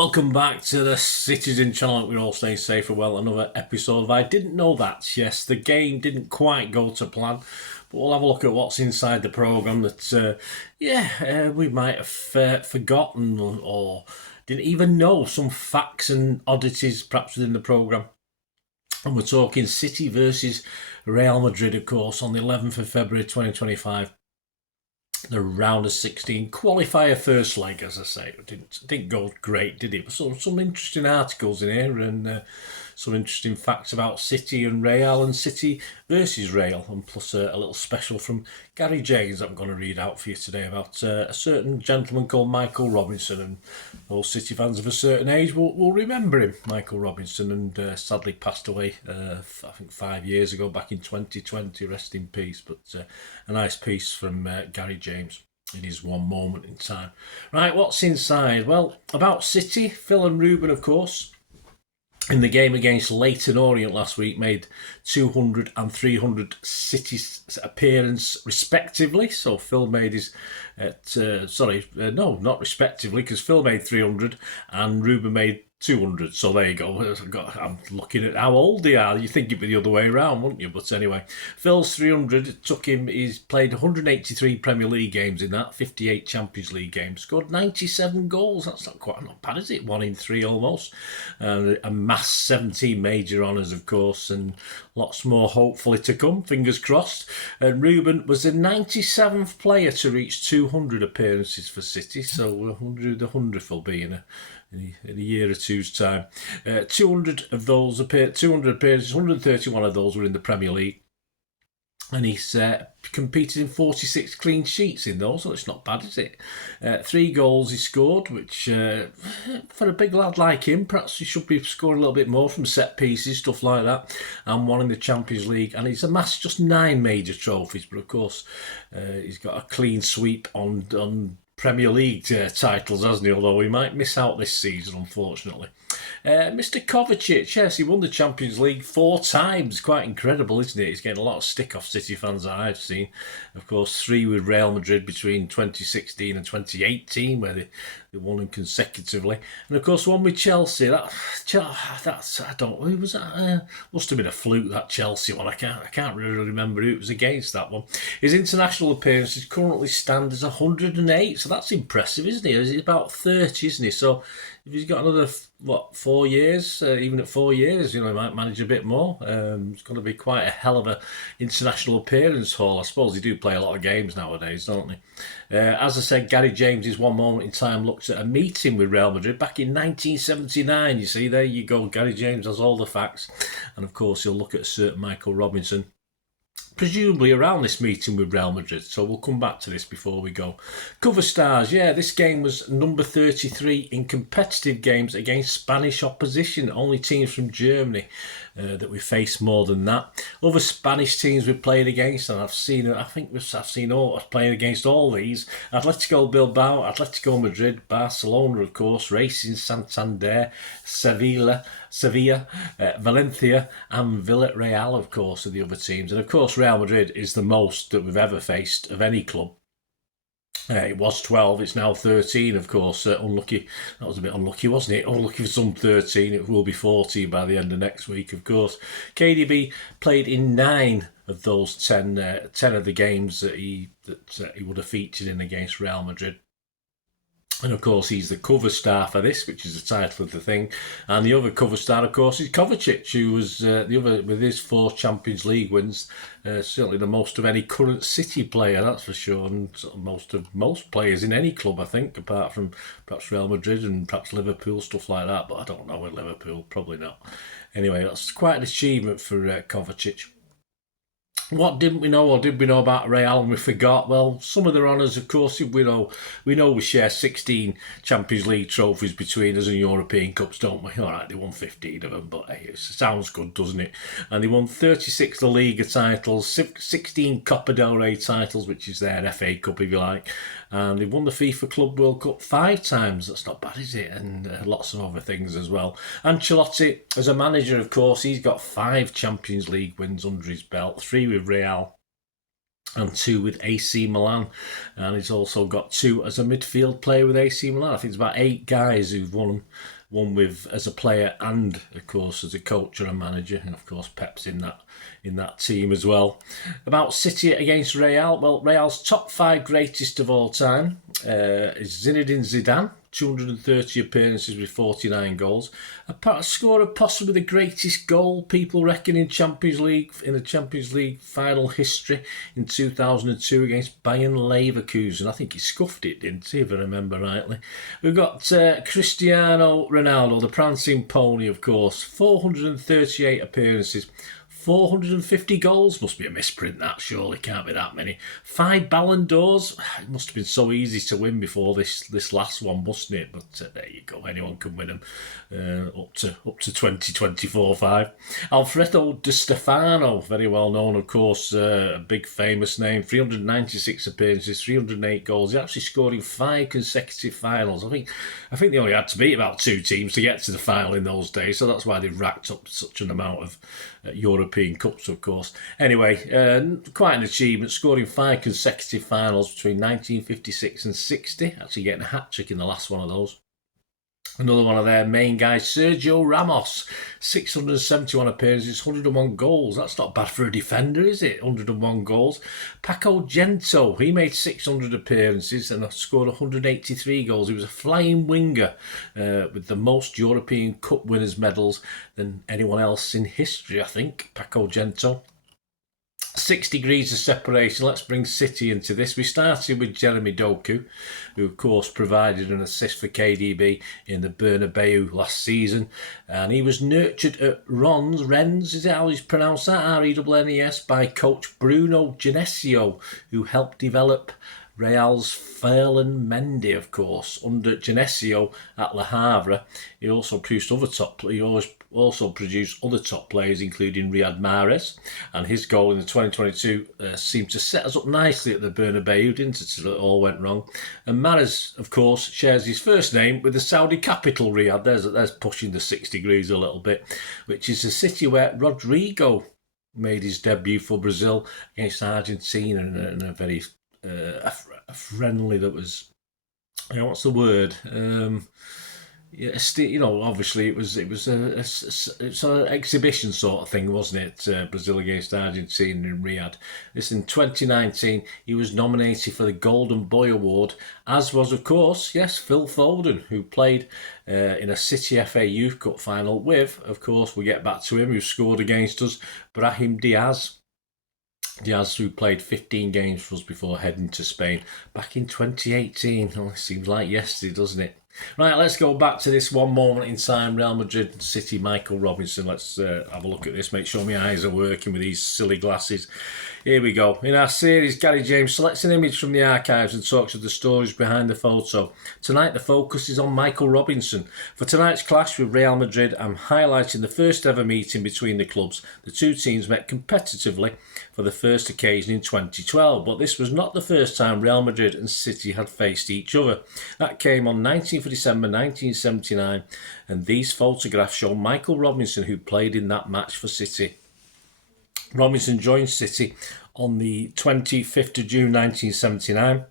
welcome back to the Citizen channel. We're all staying safe and well. Another episode of I Didn't Know That. Yes, the game didn't quite go to plan, but we'll have a look at what's inside the programme that, we might have forgotten or didn't even know. Some facts and oddities perhaps within the programme. And we're talking City versus Real Madrid, of course, on the 11th of February 2025. The round of 16 qualifier first leg, as I say. It didn't go great, did it? But some interesting articles in here and some interesting facts about City and Real and City versus Real, and plus a little special from Gary James that I'm going to read out for you today about a certain gentleman called Michael Robinson. And those City fans of a certain age will remember him, Michael Robinson, and sadly passed away, I think 5 years ago, back in 2020. Rest in peace. But a nice piece from Gary James in his one moment in time. Right, what's inside? Well, about City, Phil and Ruben, of course, in the game against Leyton Orient last week, made 200 and 300 City appearance respectively. So Phil made his, not respectively, because Phil made 300 and Ruben made 200. So there you go. I'm looking at how old they are. You think it'd be the other way around, wouldn't you? But anyway, Phil's 300 took him. He's played 183 Premier League games in that, 58 Champions League games, scored 97 goals. That's not bad, is it? 1 in 3 almost. Amassed 17 major honours, of course, and lots more hopefully to come. Fingers crossed. And Ruben was the 97th player to reach 200 appearances for City. So 100th will be in a year or two's time. 200 of those 200 appearances, 131 of those were in the Premier League. And he's competed in 46 clean sheets in those, so it's not bad, is it? 3 goals he scored, which for a big lad like him, perhaps he should be scoring a little bit more from set pieces, stuff like that. And 1 in the Champions League. And he's amassed just 9 major trophies, but of course he's got a clean sweep on Premier League titles, hasn't he? Although he might miss out this season, unfortunately. Mr. Kovacic, yes, he won the Champions League 4 times. Quite incredible, isn't it? He's getting a lot of stick off City fans that I've seen. Of course, 3 with Real Madrid between 2016 and 2018, where they won them consecutively. And of course, 1 with Chelsea. That's I don't know, who was that? Must have been a fluke, that Chelsea one. I can't really remember who it was against, that one. His international appearances currently stand as 108, so that's impressive, isn't he? He's about 30, isn't he? So if he's got another 4 years, even at 4 years, he might manage a bit more. It's going to be quite a hell of a international appearance haul. I suppose they do play a lot of games nowadays, don't they? As I said, Gary James's one moment in time looked at a meeting with Real Madrid back in 1979. You see, there you go. Gary James has all the facts, and of course he'll look at a certain Michael Robinson, presumably around this meeting with Real Madrid. So we'll come back to this before we go. Cover stars, this game was number 33 in competitive games against Spanish opposition. Only teams from Germany that we faced more than that. Other Spanish teams we played against, and I've seen all playing against all these: Atletico Bilbao, Atletico Madrid, Barcelona, of course, Racing Santander, Sevilla, Valencia, and Villarreal, of course, are the other teams. And of course, Real Madrid is the most that we've ever faced of any club. It was 12, it's now 13, of course. Unlucky. That was a bit unlucky, wasn't it? Unlucky for some 13. It will be 14 by the end of next week, of course. KDB played in 9 of those 10 of the games that he would have featured in against Real Madrid. And of course, he's the cover star for this, which is the title of the thing. And the other cover star, of course, is Kovacic, who was the other with his 4 Champions League wins, certainly the most of any current City player, that's for sure, and sort of most players in any club, I think, apart from perhaps Real Madrid and perhaps Liverpool, stuff like that. But I don't know with Liverpool, probably not. Anyway, that's quite an achievement for Kovacic. What didn't we know, or did we know about Real and we forgot? Well, some of their honours, of course, we know we share 16 Champions League trophies between us and European Cups, don't we? All right, they won 15 of them, but hey, it sounds good, doesn't it? And they won 36 La Liga titles, 16 Copa del Rey titles, which is their FA Cup, if you like. And they won the FIFA Club World Cup 5 times. That's not bad, is it? And lots of other things as well. Ancelotti, as a manager, of course, he's got 5 Champions League wins under his belt, 3 with Real and 2 with AC Milan, and he's also got 2 as a midfield player with AC Milan. I think it's about 8 guys who've won one with as a player and of course as a coach or a manager, and of course Pep's in that team as well. About City against Real, well, Real's top 5 greatest of all time is Zinedine Zidane, 230 appearances with 49 goals. A scorer possibly the greatest goal, people reckon, in the Champions League final history in 2002 against Bayern Leverkusen. I think he scuffed it, didn't he, if I remember rightly. We've got Cristiano Ronaldo, the prancing pony, of course, 438 appearances. 450 goals, must be a misprint that, surely, can't be that many. 5 Ballon d'Ors, it must have been so easy to win before this last one, mustn't it? But there you go, anyone can win them up to 2024-5. Alfredo Di Stefano, very well known, of course, a big famous name, 396 appearances, 308 goals. He actually scored in 5 consecutive finals. I think they only had to beat about 2 teams to get to the final in those days, so that's why they've racked up such an amount of European Cups, of course. Anyway, quite an achievement, scoring 5 consecutive finals between 1956 and 60, actually getting a hat-trick in the last one of those. Another one of their main guys, Sergio Ramos, 671 appearances, 101 goals. That's not bad for a defender, is it? 101 goals. Paco Gento, he made 600 appearances and scored 183 goals. He was a flying winger with the most European Cup winners' medals than anyone else in history, I think, Paco Gento. 6 degrees of separation. Let's bring City into this. We started with Jeremy Doku, who of course provided an assist for KDB in the Bernabeu last season, and he was nurtured at Rennes, is it how he's pronounced that? Rennes, by coach Bruno Genesio, who helped develop Real's Ferland Mendy, of course, under Genesio at Le Havre. He also produced other top players, including Riyad Mahrez, and his goal in the 2022 seemed to set us up nicely at the Bernabeu, didn't it? It all went wrong. And Mahrez, of course, shares his first name with the Saudi capital, Riyadh. There's pushing the 6 degrees a little bit, which is the city where Rodrigo made his debut for Brazil against Argentina in a very a friendly that was, what's the word? Obviously it was an exhibition sort of thing, wasn't it? Brazil against Argentina in Riyadh. This in 2019, he was nominated for the Golden Boy Award, as was, of course, yes, Phil Foden, who played in a City FA Youth Cup final with, of course, we'll get back to him, who scored against us, Brahim Diaz, who played 15 games for us before heading to Spain back in 2018. Oh, it seems like yesterday, doesn't it? Right, let's go back to this one moment in time. Real Madrid City, Michael Robinson. Let's have a look at this. Make sure my eyes are working with these silly glasses. Here we go. In our series, Gary James selects an image from the archives and talks of the stories behind the photo. Tonight, the focus is on Michael Robinson. For tonight's clash with Real Madrid, I'm highlighting the first ever meeting between the clubs. The two teams met competitively for the first occasion in 2012, but this was not the first time Real Madrid and City had faced each other. That came on 19th of December 1979, and these photographs show Michael Robinson, who played in that match for City. Robinson joined City on the 25th of June 1979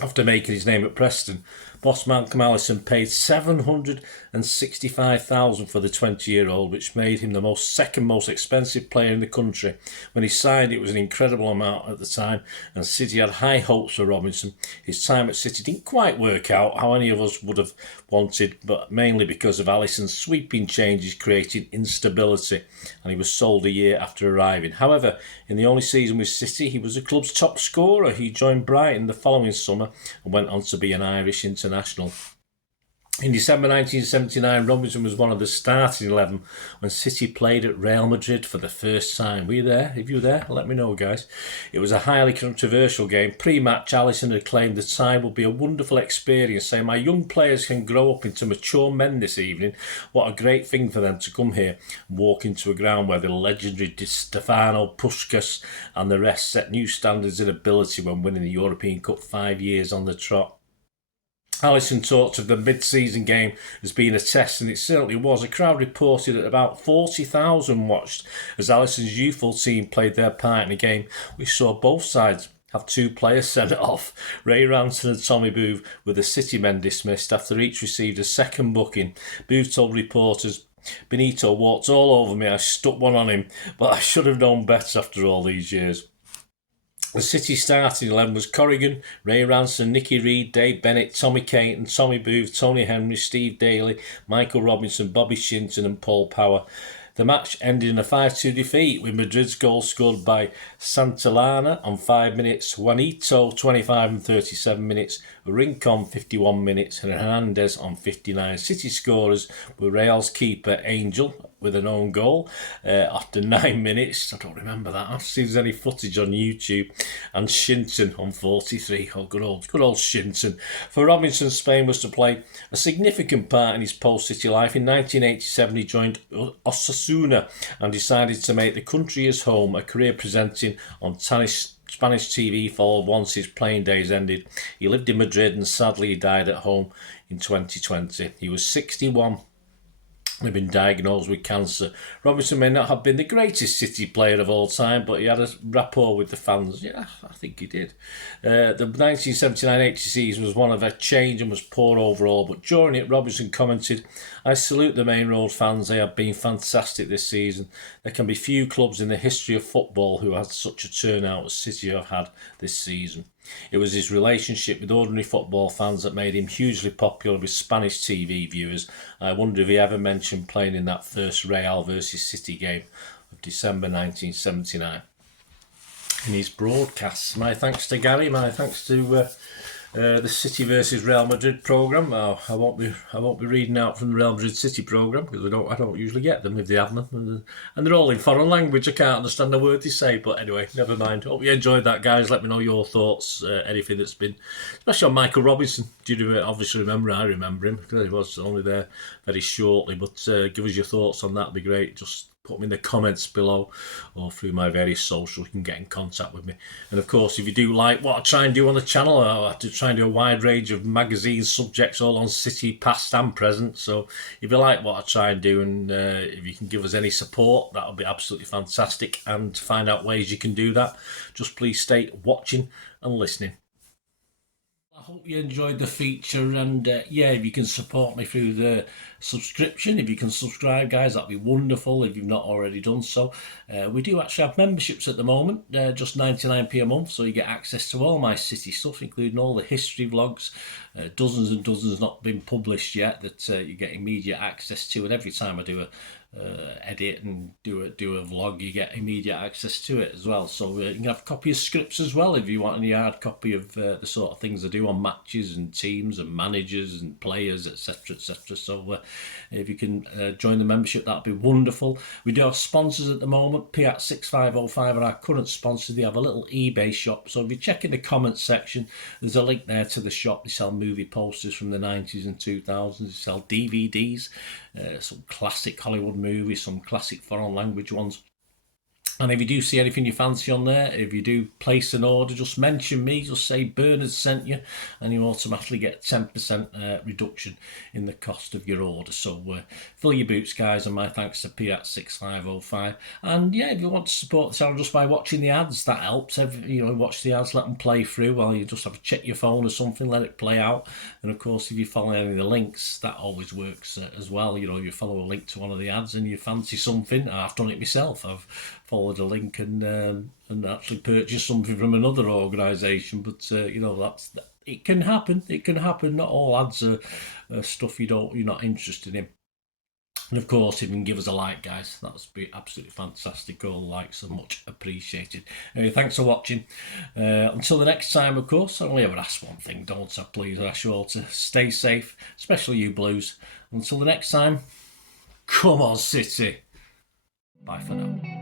after making his name at Preston. Boss Malcolm Allison paid $765,000 for the 20-year-old, which made him the second most expensive player in the country. When he signed, it was an incredible amount at the time, and City had high hopes for Robinson. His time at City didn't quite work out how any of us would have wanted, but mainly because of Allison's sweeping changes creating instability, and he was sold a year after arriving. However, in the only season with City, he was the club's top scorer. He joined Brighton the following summer and went on to be an Irish international. In December 1979, Robinson was one of the starting 11 when City played at Real Madrid for the first time. Were you there? If you were there, let me know, guys. It was a highly controversial game. Pre-match, Allison had claimed the time would be a wonderful experience, saying, "My young players can grow up into mature men this evening. What a great thing for them to come here and walk into a ground where the legendary Di Stefano, Puskas and the rest set new standards in ability when winning the European Cup 5 years on the trot." Allison talked of the mid-season game as being a test, and it certainly was. A crowd reported that about 40,000 watched as Allison's youthful team played their part in the game, which saw both sides have 2 players sent off. Ray Ranson and Tommy Booth were the City men dismissed after each received a second booking. Booth told reporters, "Benito walked all over me. I stuck one on him, but I should have known better after all these years." The City starting 11 was Corrigan, Ray Ranson, Nicky Reed, Dave Bennett, Tommy Creighton, Tommy Booth, Tony Henry, Steve Daly, Michael Robinson, Bobby Shinton and Paul Power. The match ended in a 5-2 defeat, with Madrid's goal scored by Santillana on 5 minutes, Juanito 25 and 37 minutes, Rincon 51 minutes and Hernandez on 59. City scorers were Real's keeper Angel with an own goal after 9 minutes. I don't remember that. I've seen there's any footage on YouTube. And Shinton on 43. Oh, good old Shinton. For Robinson, Spain was to play a significant part in his post-City life. In 1987, he joined Osasuna and decided to make the country his home, a career presenting on Spanish TV followed once his playing days ended. He lived in Madrid and sadly he died at home in 2020. He was 61. He'd been diagnosed with cancer. Robinson may not have been the greatest City player of all time, but he had a rapport with the fans. Yeah, I think he did. The 1979-80 season was one of a change and was poor overall, but during it, Robinson commented, "I salute the Main Road fans. They have been fantastic this season. There can be few clubs in the history of football who had such a turnout as City have had this season." It was his relationship with ordinary football fans that made him hugely popular with Spanish TV viewers. I wonder if he ever mentioned playing in that first Real versus City game of December 1979. In his broadcasts, my thanks to Gary, my thanks to the City versus Real Madrid programme. I won't be reading out from the Real Madrid City programme because I don't usually get them if they have them, and they're all in foreign language. I can't understand a word they say, but anyway, never mind. Hope you enjoyed that, guys. Let me know your thoughts. Anything that's been, especially on Michael Robinson. Do you obviously remember? I remember him because he was only there very shortly. But give us your thoughts on that. It'd be great. Just put them in the comments below or through my various socials. You can get in contact with me. And of course, if you do like what I try and do on the channel, I try and do a wide range of magazine subjects all on City, past and present. So if you like what I try and do, and if you can give us any support, that would be absolutely fantastic. And to find out ways you can do that, just please stay watching and listening. I hope you enjoyed the feature, and if you can support me through the subscription, if you can subscribe, guys, that'd be wonderful if you've not already done so. We do actually have memberships at the moment, just 99p a month, so you get access to all my City stuff, including all the history vlogs, dozens and dozens not been published yet that you get immediate access to, and every time I do a edit and do a vlog, you get immediate access to it as well. So you can have a copy of scripts as well if you want any hard copy of the sort of things I do on matches and teams and managers and players, etc, etc. So if you can join the membership, that'd be wonderful. We do have sponsors at the moment. Kippax 6505 are our current sponsor. They have a little eBay shop, so if you check in the comments section, there's a link there to the shop. They sell movie posters from the 90s and 2000s. They sell DVDs, some classic Hollywood movies, some classic foreign language ones. And if you do see anything you fancy on there, if you do place an order, just mention me, just say Bernard sent you, and you automatically get 10% reduction in the cost of your order. So fill your boots, guys, and my thanks to Kippax 6505. And yeah, if you want to support the channel just by watching the ads, that helps. Watch the ads, let them play through while you just have to check your phone or something, let it play out. And of course, if you follow any of the links, that always works as well. You follow a link to one of the ads and you fancy something. I've done it myself. I've followed a link and actually purchase something from another organisation, but it can happen. It can happen. Not all ads are stuff you're not interested in. And of course, if you can give us a like, guys, that would be absolutely fantastic. All likes are much appreciated. Anyway, thanks for watching. Until the next time, of course, I only ever ask one thing, don't I? Please, I ask you all to stay safe, especially you Blues. Until the next time, come on, City. Bye for now.